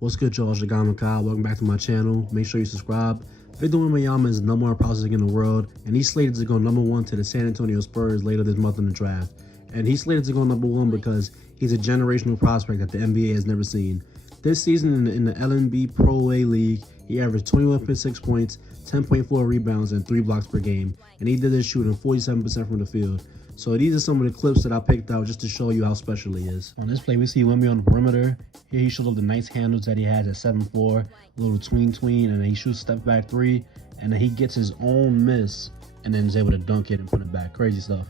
What's good, y'all? It's your guy Makai. Welcome back to my channel. Make sure you subscribe. Victor Wembanyama is the number one prospect in the world, and he's slated to go number one to the San Antonio Spurs later this month in the draft. And he's slated to go number one because he's a generational prospect that the NBA has never seen. This season in the LNB Pro A League, he averaged 21.6 points, 10.4 rebounds, and 3 blocks per game. And he did this shooting 47% from the field. So these are some of the clips that I picked out just to show you how special he is. On this play, we see Wemby on the perimeter. Here he shows off the nice handles that he has at 7'4", a little tween, and then he shoots step back three, and then he gets his own miss, and then is able to dunk it and put it back. Crazy stuff.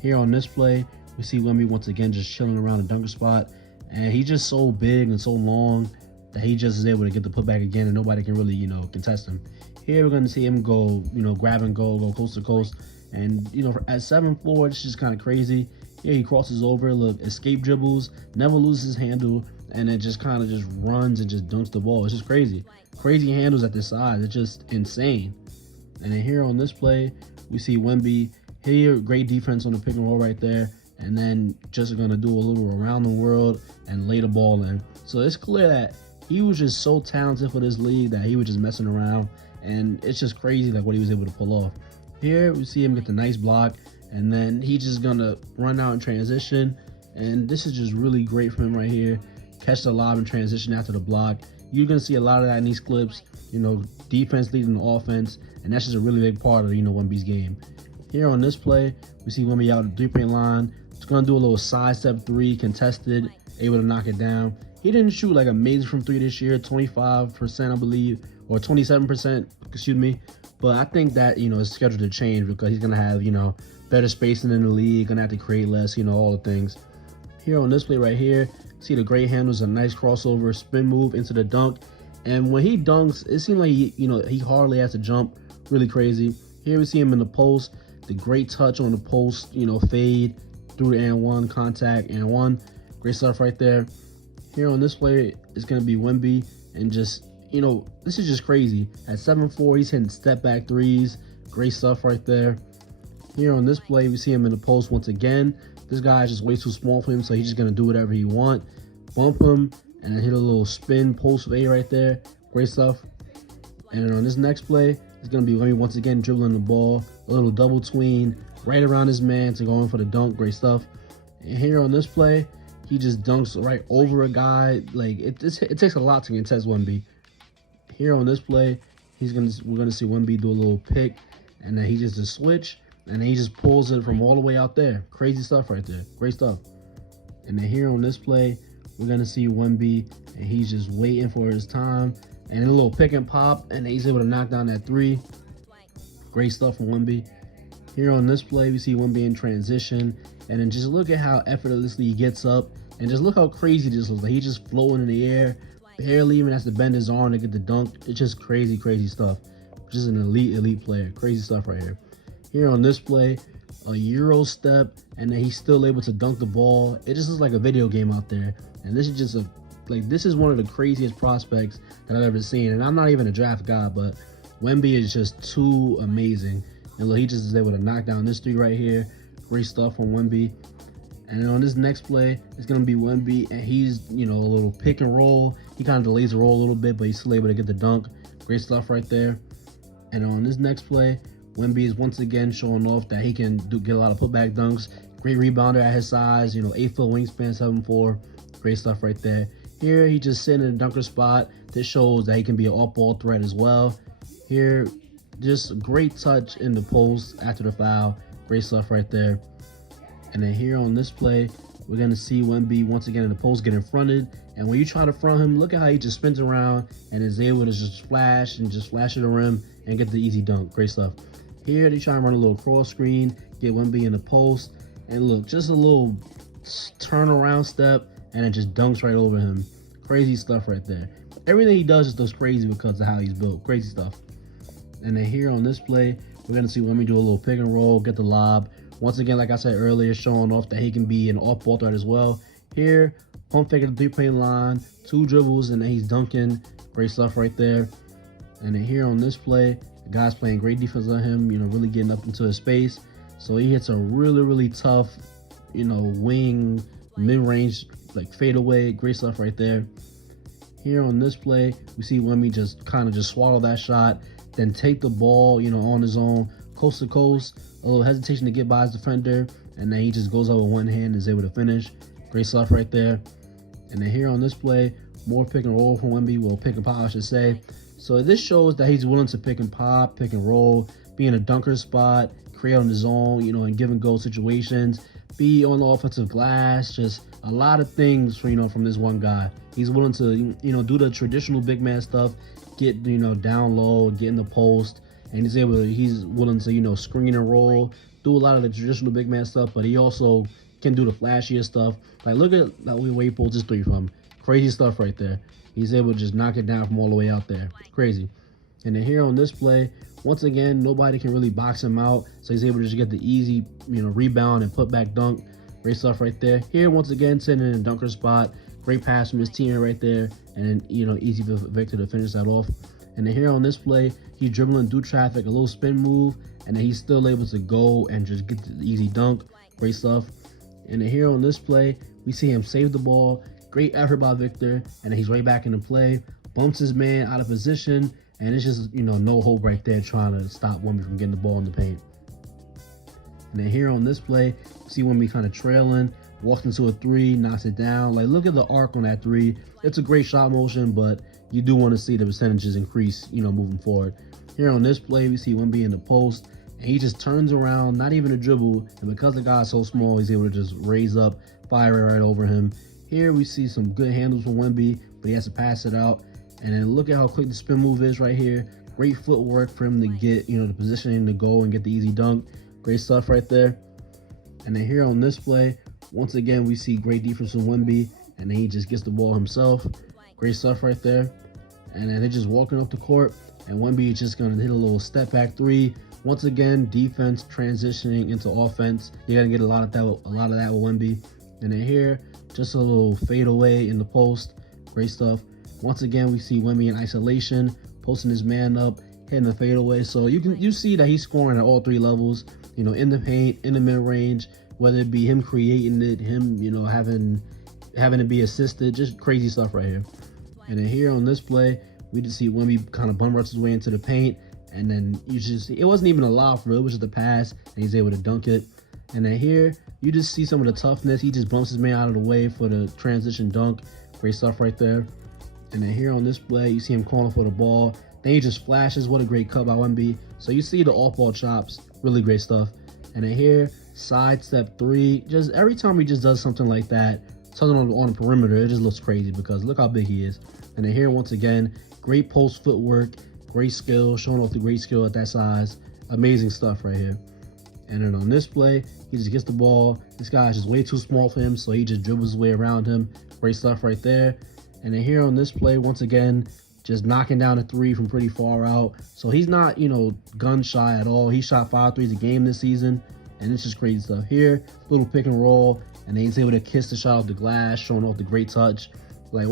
Here on this play, we see Wemby once again just chilling around the dunker spot, and he's just so big and so long that he just is able to get the putback again, and nobody can really, contest him. Here we're going to see him go, grab and go coast to coast. And, at 7'4", it's just kind of crazy. Here he crosses over, look, escape dribbles, never loses his handle, and it just kind of just runs and just dunks the ball. It's just crazy. Crazy handles at this size. It's just insane. And then here on this play, we see Wemby. Here, great defense on the pick and roll right there. And then just going to do a little around the world and lay the ball in. So it's clear that he was just so talented for this league that he was just messing around. And it's just crazy like what he was able to pull off. Here we see him get the nice block, and then he's just gonna run out in transition, and this is just really great for him right here. Catch the lob in transition after the block. You're gonna see a lot of that in these clips. Defense leading the offense, and that's just a really big part of Wemby's game. Here on this play, we see Wemby out at the 3-point line. He's gonna do a little side step three, contested, able to knock it down. He didn't shoot like amazing from three this year, 25% I believe, or 27%, excuse me. But I think that, it's scheduled to change because he's going to have, better spacing in the league, going to have to create less, all the things. Here on this play right here, see the great handles, a nice crossover, spin move into the dunk. And when he dunks, it seems like, he hardly has to jump, really crazy. Here we see him in the post, the great touch on the post, fade through the and one, contact, and one. Great stuff right there. Here on this play, it's going to be Wemby, and just, this is just crazy. At 7'4", he's hitting step back threes. Great stuff right there. Here on this play, we see him in the post once again. This guy is just way too small for him, so he's just going to do whatever he wants. Bump him, and hit a little spin post fade right there. Great stuff. And on this next play, it's going to be Wemby once again dribbling the ball. A little double tween right around his man to go in for the dunk. Great stuff. And here on this play, he just dunks right over a guy. Like, it takes a lot to contest Wemby. Here on this play, we're gonna see Wemby do a little pick, and then he just a switch, and then he just pulls it from all the way out there. Crazy stuff right there. Great stuff. And then here on this play, we're gonna see Wemby, and he's just waiting for his time, and a little pick and pop, and he's able to knock down that three. Great stuff from Wemby. Here on this play, we see Wemby in transition, and then just look at how effortlessly he gets up, and just look how crazy this looks like. He's just floating in the air. Barely even has to bend his arm to get the dunk. It's just crazy, crazy stuff. Just an elite player. Crazy stuff right here. Here on this play, a Euro step, and then he's still able to dunk the ball. It just looks like a video game out there. And this is just this is one of the craziest prospects that I've ever seen. And I'm not even a draft guy, but Wemby is just too amazing. And look, he just is able to knock down this three right here. Great stuff from Wemby. And then on this next play, it's going to be Wemby, and he's, a little pick and roll. He kind of delays the roll a little bit, but he's still able to get the dunk. Great stuff right there. And on this next play, Wemby is once again showing off that he can get a lot of putback dunks. Great rebounder at his size, 8-foot wingspan, 7'4". Great stuff right there. Here, he just sitting in the dunker spot. This shows that he can be an off-ball threat as well. Here, just a great touch in the post after the foul. Great stuff right there. And then here on this play, we're going to see Wemby once again in the post getting fronted. And when you try to front him, look at how he just spins around and is able to just flash at the rim and get the easy dunk. Great stuff. Here, they try to run a little cross screen, get Wemby in the post. And look, just a little turnaround step, and it just dunks right over him. Crazy stuff right there. Everything he does just looks crazy because of how he's built. Crazy stuff. And then here on this play, we're going to see Wemby do a little pick and roll, get the lob. Once again, like I said earlier, showing off that he can be an off-ball threat as well. Here, pump fake at the 3-point line, 2 dribbles, and then he's dunking. Great stuff right there. And then here on this play, the guy's playing great defense on him, really getting up into his space. So he hits a really tough, wing, mid-range, like fadeaway. Great stuff right there. Here on this play, we see Wemby just kind of just swallow that shot, then take the ball, on his own, coast to coast, a little hesitation to get by his defender, and then he just goes up with one hand and is able to finish. Great stuff right there. And then here on this play, more pick and roll from Wemby, well, pick and pop, I should say. So this shows that he's willing to pick and pop, pick and roll, be in a dunker spot, create on his own, in give and go situations, be on the offensive glass, just a lot of things from this one guy. He's willing to, do the traditional big man stuff, get, down low, get in the post, and he's willing to, screen and roll, do a lot of the traditional big man stuff, but he also can do the flashiest stuff. Like, look at that way he pulls his three from. Crazy stuff right there. He's able to just knock it down from all the way out there. Crazy. And then here on this play, once again, nobody can really box him out, so he's able to just get the easy, rebound and put back dunk. Great stuff right there. Here, once again, sitting in a dunker spot. Great pass from his teammate right there, and then, easy for Victor to finish that off. And then here on this play, he's dribbling through traffic, a little spin move, and then he's still able to go and just get the easy dunk. Great stuff. And then here on this play, we see him save the ball. Great effort by Victor, and then he's right back into play. Bumps his man out of position, and it's just, no hope right there trying to stop Wemby from getting the ball in the paint. And then here on this play, see Wemby kind of trailing, walks into a three, knocks it down. Like, look at the arc on that three. It's a great shot motion, but you do want to see the percentages increase, moving forward. Here on this play, we see Wemby in the post, and he just turns around, not even a dribble, and because the guy's so small, he's able to just raise up, fire it right over him. Here we see some good handles from Wemby, but he has to pass it out. And then look at how quick the spin move is right here. Great footwork for him to get, the positioning to go and get the easy dunk. Great stuff right there. And then here on this play, once again, we see great defense from Wemby, and then he just gets the ball himself. Great stuff right there. And then they're just walking up the court, and Wemby is just going to hit a little step back three. Once again, defense transitioning into offense. You're going to get a lot of that with Wemby. And then here, just a little fade away in the post. Great stuff. Once again, we see Wemby in isolation, posting his man up, hitting the fadeaway. So you see that he's scoring at all three levels, in the paint, in the mid-range, whether it be him creating it, him, having to be assisted, just crazy stuff right here. And then here on this play, we just see Wemby kind of bum rush his way into the paint, and then it wasn't even a lob for it was just a pass, and he's able to dunk it. And then here, you just see some of the toughness. He just bumps his man out of the way for the transition dunk. Great stuff right there. And then here on this play, you see him calling for the ball. Then he just flashes. What a great cut by Wemby. So you see the off-ball chops. Really great stuff. And then here, sidestep three. Just every time he just does something like that, something on the perimeter, it just looks crazy because look how big he is. And then here, once again, great post footwork, great skill, showing off the great skill at that size. Amazing stuff right here. And then on this play, he just gets the ball. This guy is just way too small for him, so he just dribbles his way around him. Great stuff right there. And then here on this play, once again, just knocking down a three from pretty far out. So he's not, gun shy at all. He shot 5 threes a game this season, and it's just crazy stuff. Here, little pick and roll, and then he's able to kiss the shot off the glass, showing off the great touch. Like,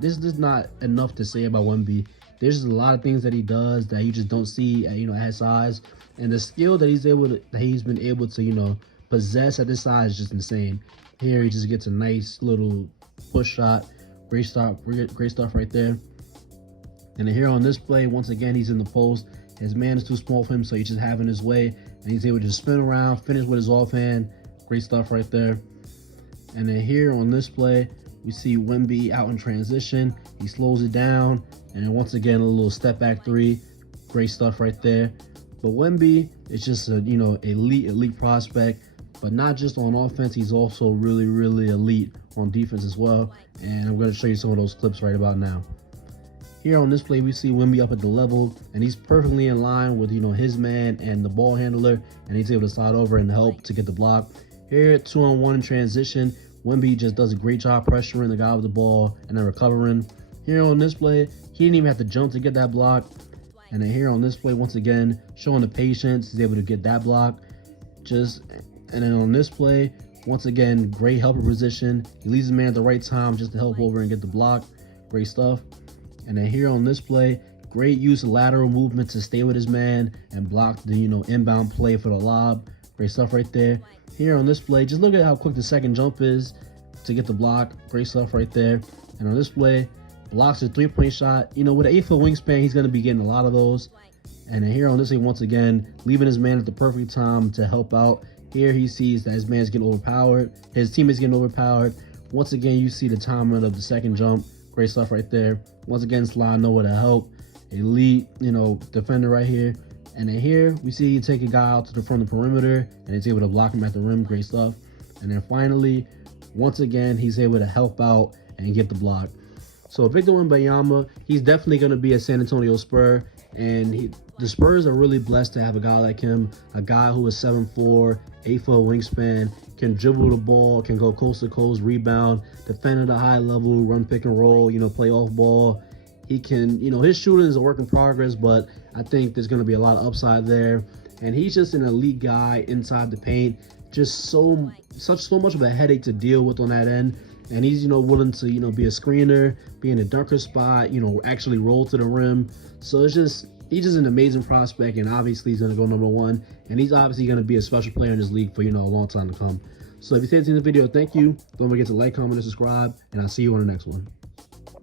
this is not enough to say about Wemby. There's just a lot of things that he does that you just don't see, at his size. And the skill that he's been able to, possess at this size is just insane. Here, he just gets a nice little push shot. Great stuff right there. And then here on this play, once again, he's in the post. His man is too small for him, so he's just having his way. And he's able to just spin around, finish with his offhand. Great stuff right there. And then here on this play, we see Wemby out in transition. He slows it down. And then once again, a little step back three. Great stuff right there. But Wemby is just a, elite prospect. But not just on offense, he's also really, really elite on defense as well. And I'm going to show you some of those clips right about now. Here on this play, we see Wemby up at the level, and he's perfectly in line with, his man and the ball handler, and he's able to slide over and help to get the block. Here, 2-on-1 in transition, Wemby just does a great job pressuring the guy with the ball and then recovering. Here on this play, he didn't even have to jump to get that block. And then here on this play, once again, showing the patience, he's able to get that block. And then on this play, once again, great helper position. He leaves the man at the right time just to help over and get the block. Great stuff. And then here on this play, great use of lateral movement to stay with his man and block the, inbound play for the lob. Great stuff right there. Here on this play, just look at how quick the second jump is to get the block. Great stuff right there. And on this play, blocks a three-point shot. You know, with an 8-foot wingspan, he's going to be getting a lot of those. And then here on this thing, once again, leaving his man at the perfect time to help out. Here he sees that his man's getting overpowered. His teammate's getting overpowered. Once again, you see the timing of the second jump. Great stuff right there. Once again, slide nowhere to help. Elite, you know, defender right here. And then here, we see you take a guy out from the perimeter, and he's able to block him at the rim. Great stuff. And then finally, once again, he's able to help out and get the block. So Victor Wembanyama, he's definitely going to be a San Antonio Spur. And the Spurs are really blessed to have a guy like him, a guy who is 7'4", 8-foot wingspan, can dribble the ball, can go coast to coast, rebound, defend at a high level, run pick and roll, you know, play off ball. He can, you know, his shooting is a work in progress, but I think there's going to be a lot of upside there. And he's just an elite guy inside the paint, just so much of a headache to deal with on that end. And he's, you know, willing to, you know, be a screener, be in a dunker spot, you know, actually roll to the rim. So he's just an amazing prospect, and obviously he's going to go #1. And he's obviously going to be a special player in this league for, you know, a long time to come. So if you stayed in the video, thank you. Don't forget to like, comment, and subscribe, and I'll see you on the next one.